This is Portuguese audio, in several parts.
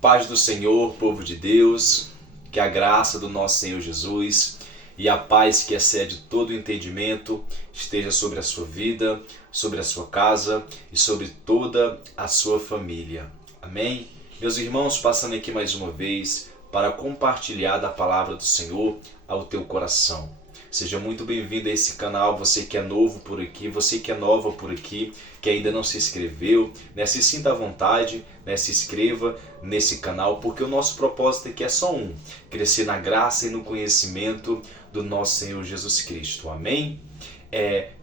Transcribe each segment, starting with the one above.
Paz do Senhor, povo de Deus, que a graça do nosso Senhor Jesus e a paz que excede todo o entendimento esteja sobre a sua vida, sobre a sua casa e sobre toda a sua família. Amém? Meus irmãos, passando aqui mais uma vez para compartilhar da palavra do Senhor ao teu coração. Seja muito bem-vindo a esse canal, você que é novo por aqui, você que é nova por aqui, que ainda não se inscreveu, se sinta à vontade, se inscreva nesse canal, porque o nosso propósito aqui é só um: crescer na graça e no conhecimento do nosso Senhor Jesus Cristo. Amém?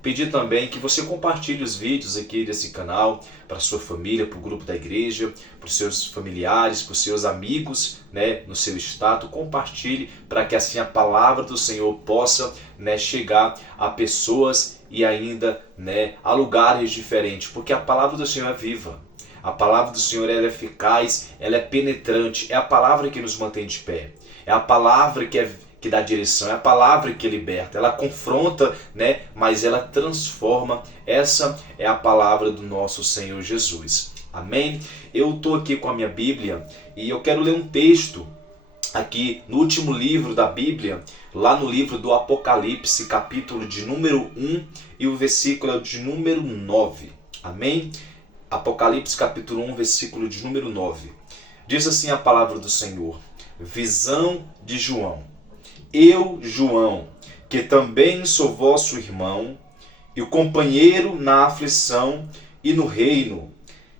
Pedir também que você compartilhe os vídeos aqui desse canal para a sua família, para o grupo da igreja, para os seus familiares, para os seus amigos, no seu estado. Compartilhe para que assim a palavra do Senhor possa chegar a pessoas e ainda a lugares diferentes, porque a palavra do Senhor é viva. A palavra do Senhor ela é eficaz, ela é penetrante, é a palavra que nos mantém de pé, é a palavra que dá direção, é a palavra que liberta, ela confronta, mas ela transforma. Essa é a palavra do nosso Senhor Jesus. Amém? Eu estou aqui com a minha Bíblia e eu quero ler um texto aqui no último livro da Bíblia, lá no livro do Apocalipse, capítulo de número 1 e o versículo de número 9. Amém? Apocalipse capítulo 1, versículo de número 9. Diz assim a palavra do Senhor: visão de João. Eu, João, que também sou vosso irmão, e o companheiro na aflição e no reino,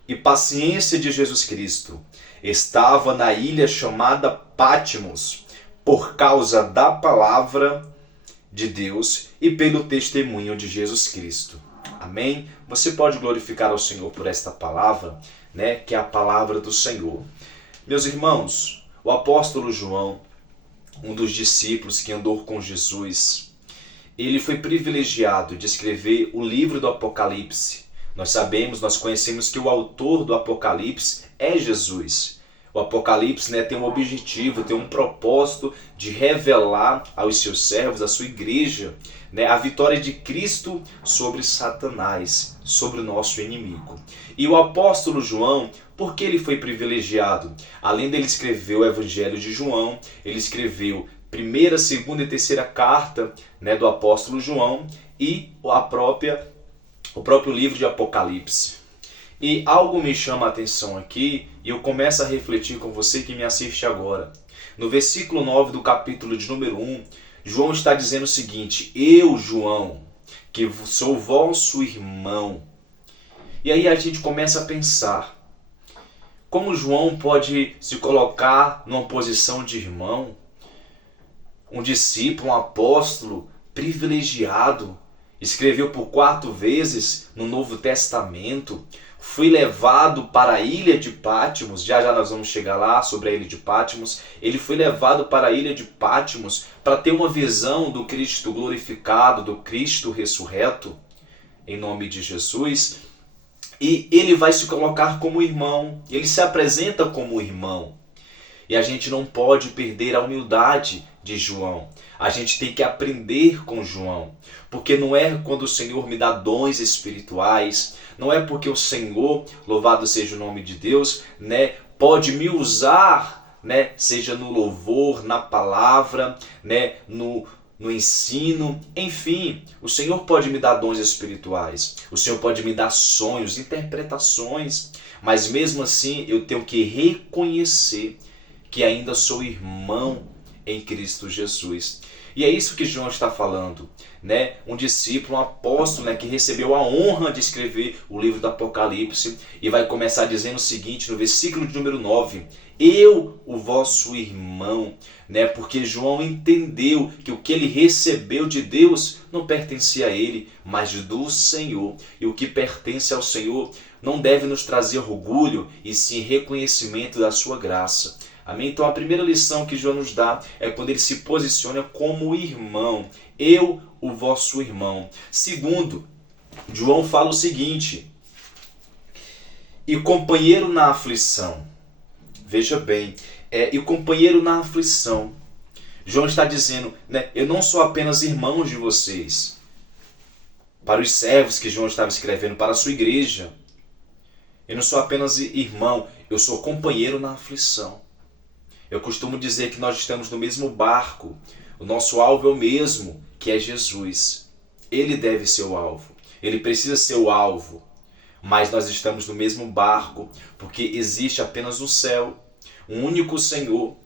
e paciência de Jesus Cristo, estava na ilha chamada Patmos, por causa da palavra de Deus e pelo testemunho de Jesus Cristo. Amém? Você pode glorificar ao Senhor por esta palavra, que é a palavra do Senhor. Meus irmãos, o apóstolo João, um dos discípulos que andou com Jesus, ele foi privilegiado de escrever o livro do Apocalipse. Nós conhecemos que o autor do Apocalipse é Jesus. O Apocalipse tem um objetivo, tem um propósito de revelar aos seus servos, à sua igreja, a vitória de Cristo sobre Satanás, sobre o nosso inimigo. E o apóstolo João, por que ele foi privilegiado? Além dele escrever o Evangelho de João, ele escreveu primeira, segunda e terceira carta do apóstolo João e o próprio livro de Apocalipse. E algo me chama a atenção aqui, e eu começo a refletir com você que me assiste agora. No versículo 9 do capítulo de número 1, João está dizendo o seguinte: eu, João, que sou vosso irmão. E aí a gente começa a pensar, como João pode se colocar numa posição de irmão? Um discípulo, um apóstolo privilegiado, escreveu por 4 vezes no Novo Testamento, foi levado para a ilha de Patmos, já nós vamos chegar lá sobre a ilha de Patmos. Ele foi levado para a ilha de Patmos para ter uma visão do Cristo glorificado, do Cristo ressurreto, em nome de Jesus. E ele vai se colocar como irmão, ele se apresenta como irmão. E a gente não pode perder a humildade de João. A gente tem que aprender com João. Porque não é quando o Senhor me dá dons espirituais, não é porque o Senhor, louvado seja o nome de Deus, pode me usar, seja no louvor, na palavra, no ensino, enfim, o Senhor pode me dar dons espirituais, o Senhor pode me dar sonhos, interpretações, mas mesmo assim eu tenho que reconhecer que ainda sou irmão em Cristo Jesus. E é isso que João está falando, um discípulo, um apóstolo, que recebeu a honra de escrever o livro do Apocalipse, e vai começar dizendo o seguinte no versículo de número 9: eu, o vosso irmão, porque João entendeu que o que ele recebeu de Deus não pertencia a ele, mas do Senhor, e o que pertence ao Senhor não deve nos trazer orgulho, e sim reconhecimento da sua graça. Amém? Então a primeira lição que João nos dá é quando ele se posiciona como irmão. Eu, o vosso irmão. Segundo, João fala o seguinte: e companheiro na aflição. Veja bem, e companheiro na aflição. João está dizendo, eu não sou apenas irmão de vocês. Para os servos que João estava escrevendo, para a sua igreja. Eu não sou apenas irmão, eu sou companheiro na aflição. Eu costumo dizer que nós estamos no mesmo barco. O nosso alvo é o mesmo, que é Jesus. Ele deve ser o alvo. Ele precisa ser o alvo. Mas nós estamos no mesmo barco, porque existe apenas um céu, um único Senhor.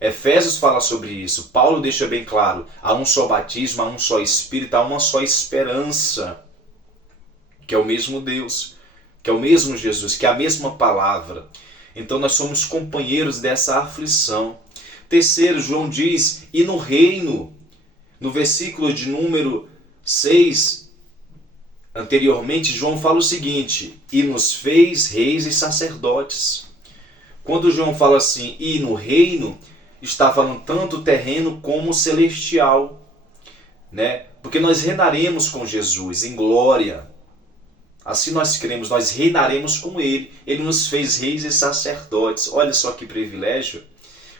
Efésios fala sobre isso. Paulo deixa bem claro. Há um só batismo, há um só Espírito, há uma só esperança, que é o mesmo Deus, que é o mesmo Jesus, que é a mesma palavra. Então nós somos companheiros dessa aflição. Terceiro, João diz, e no reino, no versículo de número 6, anteriormente, João fala o seguinte, e nos fez reis e sacerdotes. Quando João fala assim, e no reino, está falando tanto terreno como celestial, né? Porque nós reinaremos com Jesus em glória. Assim nós cremos, nós reinaremos com Ele. Ele nos fez reis e sacerdotes. Olha só que privilégio.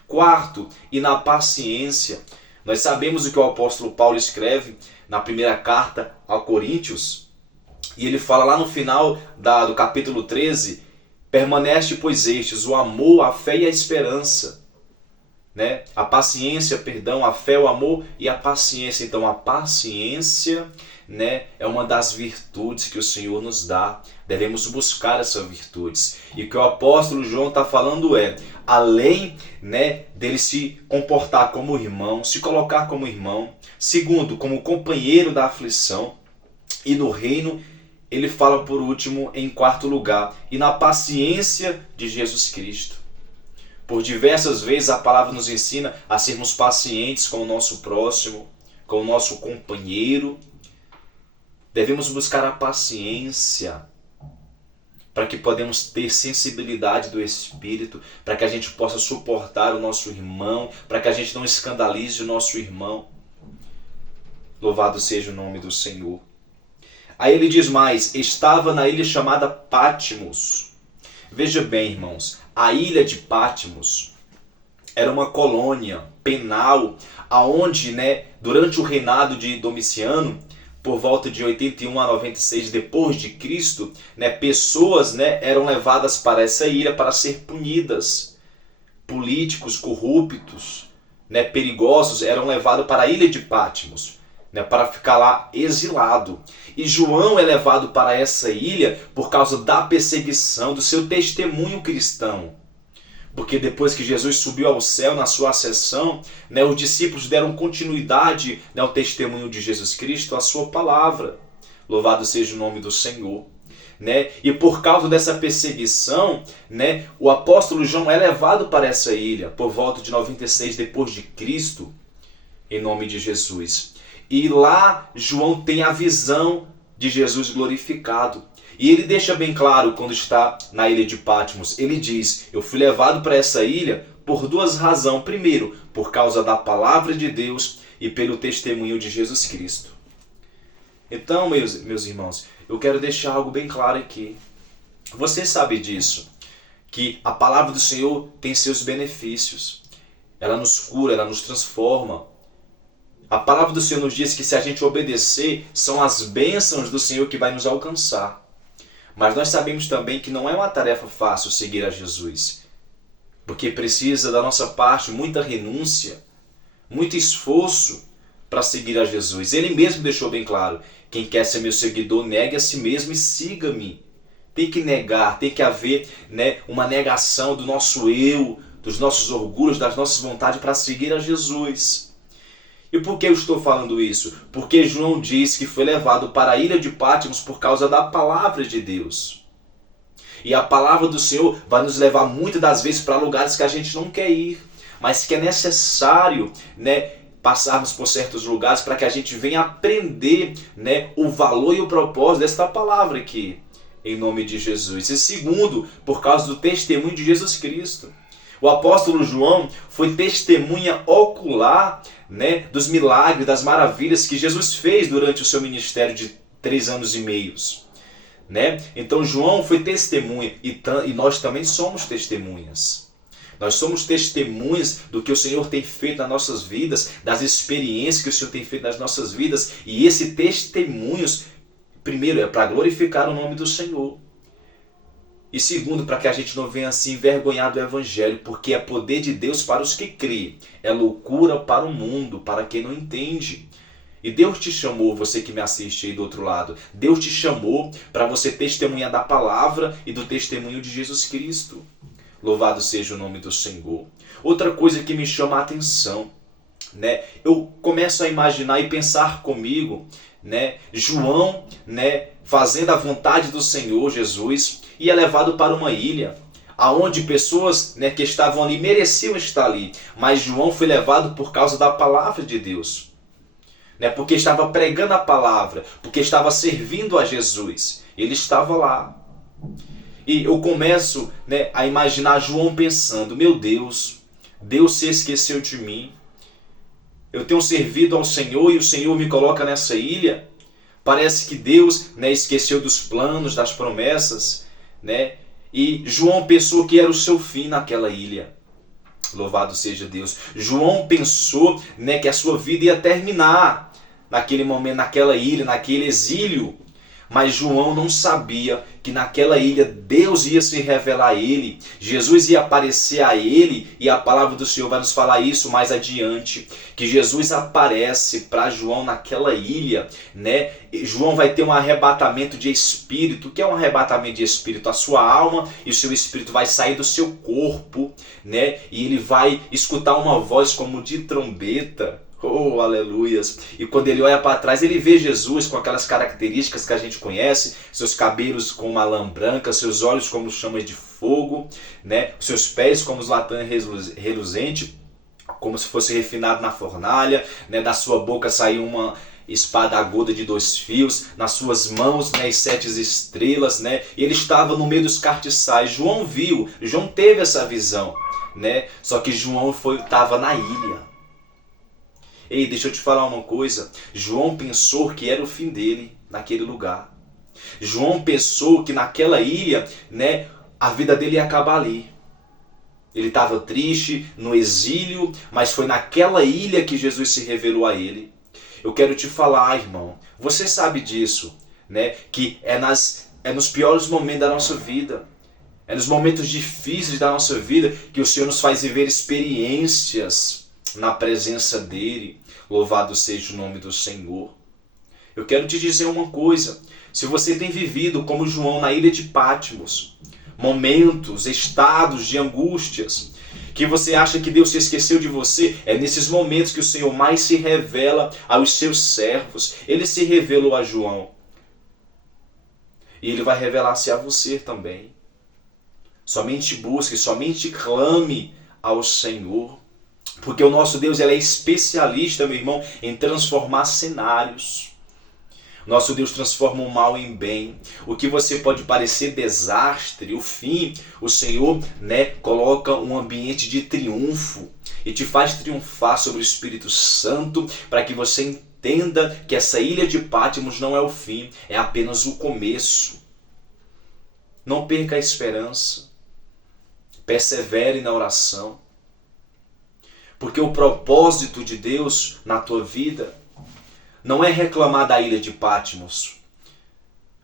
Quarto, e na paciência. Nós sabemos o que o apóstolo Paulo escreve na primeira carta a Coríntios. E ele fala lá no final do capítulo 13, permanece, pois, estes, o amor, a fé e a esperança. Né? A paciência, perdão, a fé, o amor e a paciência. Então a paciência, né, é uma das virtudes que o Senhor nos dá. Devemos buscar essas virtudes. E o que o apóstolo João está falando é, além, né, dele se comportar como irmão, se colocar como irmão. Segundo, como companheiro da aflição. E no reino, ele fala por último, em quarto lugar, e na paciência de Jesus Cristo. Por diversas vezes a palavra nos ensina a sermos pacientes com o nosso próximo, com o nosso companheiro. Devemos buscar a paciência para que podemos ter sensibilidade do Espírito, para que a gente possa suportar o nosso irmão, para que a gente não escandalize o nosso irmão. Louvado seja o nome do Senhor. Aí ele diz mais, estava na ilha chamada Patmos. Veja bem, irmãos, a ilha de Patmos era uma colônia penal, aonde, né, durante o reinado de Domiciano, por volta de 81 a 96 depois de Cristo, né, pessoas, né, eram levadas para essa ilha para ser punidas. Políticos corruptos, né, perigosos eram levados para a ilha de Patmos, né, para ficar lá exilado. E João é levado para essa ilha por causa da perseguição, do seu testemunho cristão. Porque depois que Jesus subiu ao céu na sua ascensão, né, os discípulos deram continuidade, né, ao testemunho de Jesus Cristo, à sua palavra. Louvado seja o nome do Senhor. Né? E por causa dessa perseguição, né, o apóstolo João é levado para essa ilha por volta de 96 depois de Cristo, em nome de Jesus. E lá João tem a visão de Jesus glorificado. E ele deixa bem claro quando está na ilha de Patmos. Ele diz, eu fui levado para essa ilha por duas razões. Primeiro, por causa da palavra de Deus e pelo testemunho de Jesus Cristo. Então, meus irmãos, eu quero deixar algo bem claro aqui. Você sabe disso, que a palavra do Senhor tem seus benefícios. Ela nos cura, ela nos transforma. A palavra do Senhor nos diz que se a gente obedecer, são as bênçãos do Senhor que vai nos alcançar. Mas nós sabemos também que não é uma tarefa fácil seguir a Jesus. Porque precisa da nossa parte muita renúncia, muito esforço para seguir a Jesus. Ele mesmo deixou bem claro, quem quer ser meu seguidor, negue a si mesmo e siga-me. Tem que negar, tem que haver, né, uma negação do nosso eu, dos nossos orgulhos, das nossas vontades para seguir a Jesus. E por que eu estou falando isso? Porque João diz que foi levado para a ilha de Patmos por causa da palavra de Deus. E a palavra do Senhor vai nos levar muitas das vezes para lugares que a gente não quer ir, mas que é necessário, né, passarmos por certos lugares para que a gente venha aprender, né, o valor e o propósito desta palavra aqui, em nome de Jesus. E segundo, por causa do testemunho de Jesus Cristo. O apóstolo João foi testemunha ocular, né, dos milagres, das maravilhas que Jesus fez durante o seu ministério de 3 anos e meio. Né? Então João foi testemunha e nós também somos testemunhas. Nós somos testemunhas do que o Senhor tem feito nas nossas vidas, das experiências que o Senhor tem feito nas nossas vidas. E esse testemunhos, primeiro, é para glorificar o nome do Senhor. E segundo, para que a gente não venha se envergonhar do Evangelho, porque é poder de Deus para os que crêem, é loucura para o mundo, para quem não entende. E Deus te chamou, você que me assiste aí do outro lado, Deus te chamou para você testemunhar da palavra e do testemunho de Jesus Cristo. Louvado seja o nome do Senhor. Outra coisa que me chama a atenção, né? Eu começo a imaginar e pensar comigo, né? João, né? Fazendo a vontade do Senhor Jesus, e é levado para uma ilha, aonde pessoas, né, que estavam ali mereciam estar ali, mas João foi levado por causa da palavra de Deus, né? Porque estava pregando a palavra, porque estava servindo a Jesus, ele estava lá. E eu começo, né, a imaginar João pensando, meu Deus, Deus se esqueceu de mim, eu tenho servido ao Senhor e o Senhor me coloca nessa ilha. Parece que Deus, né, esqueceu dos planos, das promessas, né? E João pensou que era o seu fim naquela ilha. Louvado seja Deus. João pensou, né, que a sua vida ia terminar naquele momento, naquela ilha, naquele exílio. Mas João não sabia que naquela ilha Deus ia se revelar a ele, Jesus ia aparecer a ele, e a palavra do Senhor vai nos falar isso mais adiante, que Jesus aparece para João naquela ilha, né? João vai ter um arrebatamento de espírito. O que é um arrebatamento de espírito? A sua alma e o seu espírito vai sair do seu corpo, né? E ele vai escutar uma voz como de trombeta. Oh, aleluias! E quando ele olha para trás, ele vê Jesus com aquelas características que a gente conhece, seus cabelos com uma lã branca, seus olhos como chamas de fogo, né? Seus pés como os latãs reluzentes, como se fosse refinado na fornalha, né? Da sua boca saiu uma espada aguda de 2 fios, nas suas mãos, né, as 7 estrelas, né? E ele estava no meio dos cartiçais. João viu, João teve essa visão, né? Só que João estava na ilha. Ei, deixa eu te falar uma coisa. João pensou que era o fim dele naquele lugar. João pensou que naquela ilha, né, a vida dele ia acabar ali. Ele estava triste, no exílio, mas foi naquela ilha que Jesus se revelou a ele. Eu quero te falar, irmão, você sabe disso, né, que é nos piores momentos da nossa vida. É nos momentos difíceis da nossa vida que o Senhor nos faz viver experiências na presença dele. Louvado seja o nome do Senhor. Eu quero te dizer uma coisa. Se você tem vivido como João na ilha de Patmos, momentos, estados de angústias, que você acha que Deus se esqueceu de você, é nesses momentos que o Senhor mais se revela aos seus servos. Ele se revelou a João. E ele vai revelar-se a você também. Somente busque, somente clame ao Senhor. Porque o nosso Deus, ele é especialista, meu irmão, em transformar cenários. Nosso Deus transforma o mal em bem. O que você pode parecer desastre, o fim, o Senhor, né, coloca um ambiente de triunfo e te faz triunfar sobre o Espírito Santo, para que você entenda que essa ilha de Patmos não é o fim, é apenas o começo. Não perca a esperança. Persevere na oração. Porque o propósito de Deus na tua vida não é reclamar da ilha de Patmos.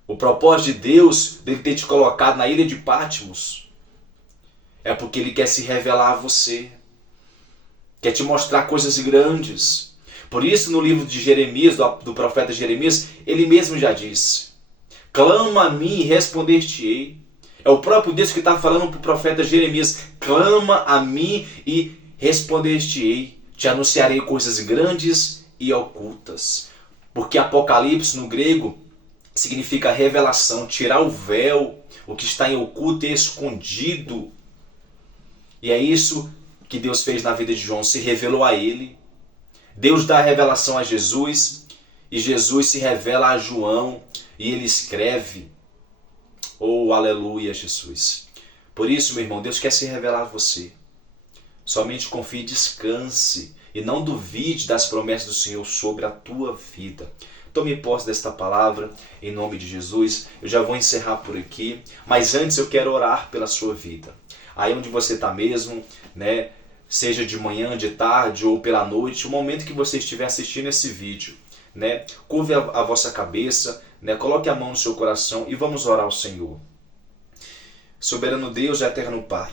O propósito de Deus dele ter te colocado na ilha de Patmos é porque ele quer se revelar a você. Quer te mostrar coisas grandes. Por isso no livro de Jeremias, do profeta Jeremias, ele mesmo já disse: clama a mim e responder-te-ei. É o próprio Deus que está falando para o profeta Jeremias: clama a mim e responder-te-ei, te anunciarei coisas grandes e ocultas. Porque Apocalipse no grego significa revelação, tirar o véu, o que está em oculto e escondido. E é isso que Deus fez na vida de João, se revelou a ele. Deus dá a revelação a Jesus e Jesus se revela a João e ele escreve. Oh, aleluia, Jesus. Por isso, meu irmão, Deus quer se revelar a você. Somente confie e descanse e não duvide das promessas do Senhor sobre a tua vida. Tome posse desta palavra em nome de Jesus. Eu já vou encerrar por aqui, mas antes eu quero orar pela sua vida. Aí onde você está mesmo, né? Seja de manhã, de tarde ou pela noite, o momento que você estiver assistindo esse vídeo, né? Curve a vossa cabeça, né? Coloque a mão no seu coração e vamos orar ao Senhor. Soberano Deus e eterno Pai,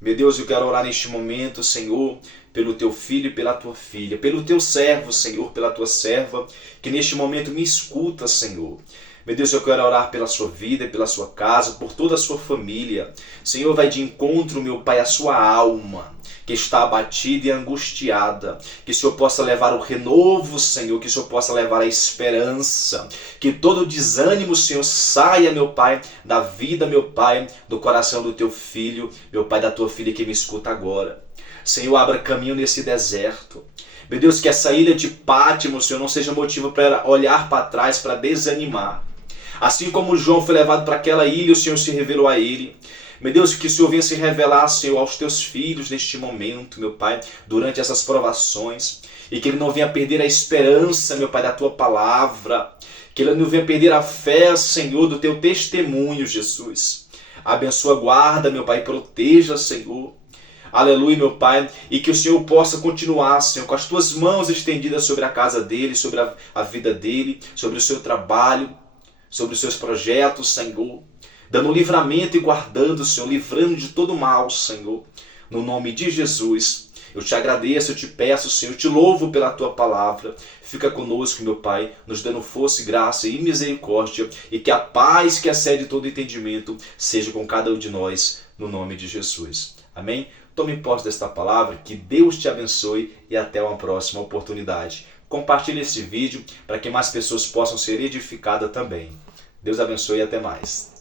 meu Deus, eu quero orar neste momento, Senhor, pelo teu filho e pela tua filha, pelo teu servo, Senhor, pela tua serva, que neste momento me escuta, Senhor. Meu Deus, eu quero orar pela sua vida e pela sua casa, por toda a sua família. Senhor, vai de encontro, meu Pai, à sua alma, que está abatida e angustiada. Que o Senhor possa levar o renovo, Senhor, que o Senhor possa levar a esperança. Que todo desânimo, Senhor, saia, meu Pai, da vida, meu Pai, do coração do teu filho, meu Pai, da tua filha que me escuta agora. Senhor, abra caminho nesse deserto. Meu Deus, que essa ilha de Pátmos, Senhor, não seja motivo para olhar para trás, para desanimar. Assim como João foi levado para aquela ilha, o Senhor se revelou a ele. Meu Deus, que o Senhor venha se revelar, Senhor, aos teus filhos neste momento, meu Pai, durante essas provações. E que ele não venha perder a esperança, meu Pai, da tua palavra. Que ele não venha perder a fé, Senhor, do teu testemunho, Jesus. Abençoa, guarda, meu Pai, proteja, Senhor. Aleluia, meu Pai, e que o Senhor possa continuar, Senhor, com as tuas mãos estendidas sobre a casa dele, sobre a vida dele, sobre o seu trabalho, sobre os seus projetos, Senhor, dando livramento e guardando, Senhor, livrando de todo mal, Senhor, no nome de Jesus. Eu te agradeço, eu te peço, Senhor, eu te louvo pela tua palavra. Fica conosco, meu Pai, nos dando força, graça e misericórdia, e que a paz que excede todo entendimento seja com cada um de nós, no nome de Jesus. Amém? Tome posse desta palavra, que Deus te abençoe e até uma próxima oportunidade. Compartilhe esse vídeo para que mais pessoas possam ser edificadas também. Deus abençoe e até mais.